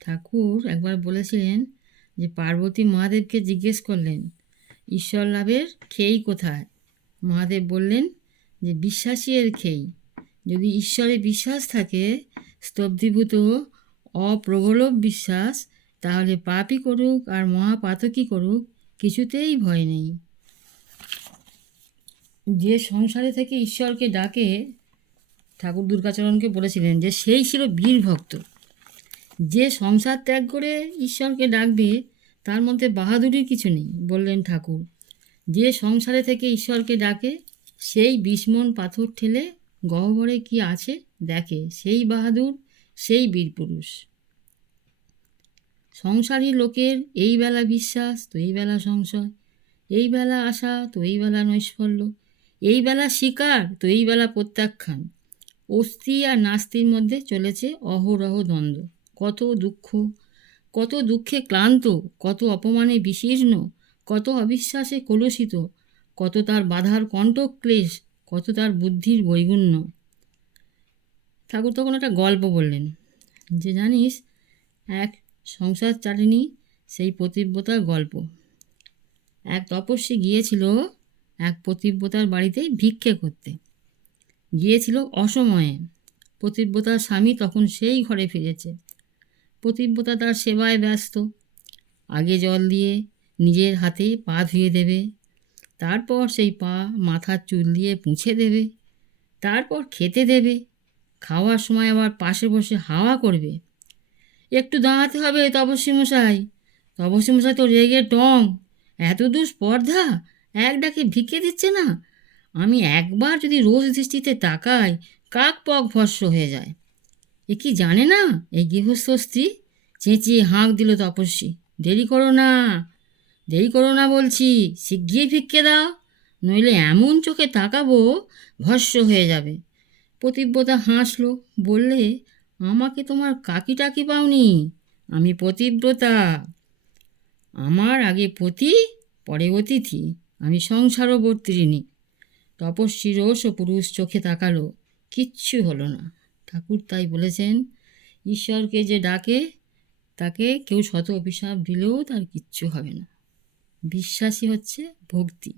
ঠাকুর একবার বলেছিলেন যে পার্বতী মহাদেবকে জিজ্ঞেস করলেন ঈশ্বর লাভের খেই কোথায়। মহাদেব বললেন যে বিশ্বাসী এর খেই। যদি ঈশ্বরে বিশ্বাস থাকে, স্তব্ধীভূত অপ্রগলভ বিশ্বাস, তাহলে পাপই করুক আর মহাপাতকই করুক কিছুতেই ভয় নেই। যে সংসারে থেকে ঈশ্বরকে ডাকে, ঠাকুর দুর্গাচরণকে বলেছিলেন যে সেই ছিল বীর ভক্ত। যে সংসার ত্যাগ করে ঈশ্বরকে ডাকবে তার মধ্যে বাহাদুরির কিছু নেই, বললেন ঠাকুর। যে সংসারে থেকে ঈশ্বরকে ডাকে সেই বিস্মন পাথর ঠেলে গহ্বরে কি আছে দেখে, সেই বাহাদুর, সেই বীরপুরুষ। সংসারী লোকের এই বেলা বিশ্বাস তো এই বেলা সংশয়, এই বেলা আশা তো এই বেলা নৈষ্ফল্য, এই বেলা স্বীকার তো এই বেলা প্রত্যাখ্যান। অস্থি আর নাস্তির মধ্যে চলেছে অহরহ দ্বন্দ্ব। কত দুঃখে ক্লান্ত, কত অপমানে বিশীর্ণ, কত অবিশ্বাসে কলুষিত, কত তার বাধার কণ্ঠক্লেশ, কত তার বুদ্ধির বৈগুণ্য। ঠাকুর তখন একটা গল্প বললেন যে জানিস, এক সংসার চারিণী সেই পতিব্রতার গল্প। এক তপস্বী গিয়েছিল এক পতিব্রতার বাড়িতে ভিক্ষে করতে। গিয়েছিল অসময়ে। পতিব্রতার স্বামী তখন সেই ঘরে ফিরেছে। পতিব্রতা তার সেবায় ব্যস্ত। আগে জল দিয়ে নিজের হাতে পা ধুয়ে দেবে, তারপর সেই পা মাথার চুল দিয়ে পুছে দেবে, তারপর খেতে দেবে, খাওয়ার সময় আবার পাশে বসে হাওয়া করবে। একটু দাঁড়াতে হবে তপস্বী মশাই। তপস্বী মশাই তো রেগে টং, এত দূর স্পর্ধা, এক ডাকে ভিক্ষে দিচ্ছে না। আমি একবার যদি রোজ দৃষ্টিতে তাকাই, কাক পক ভস্ম হয়ে যায়। এ কি জানে না এই গৃহস্থ স্ত্রী? চেঁচিয়ে হাঁক দিল তপস্বী, দেরি করো না বলছি, শিগগির ভিক্ষে দাও, নইলে এমন চোখে তাকাবো ভস্ম হয়ে যাবে। পতিব্রতা হাসল, বললে, আমাকে তোমার কাকি টাকি পাওনি, আমি পতিব্রতা। আমার আগে পতি পরে অতিথি, আমি সংসারবর্তিনী। তপস্বী রোষ ও পুরুষ চোখে তাকালো, কিচ্ছু হলো না। ঠাকুর তাই বলেছেন, ঈশ্বরকে যে ডাকে তাকে কেউ শত অভিশাপ দিলেও তার কিচ্ছু হবে না। বিশ্বাসই হচ্ছে ভক্তি।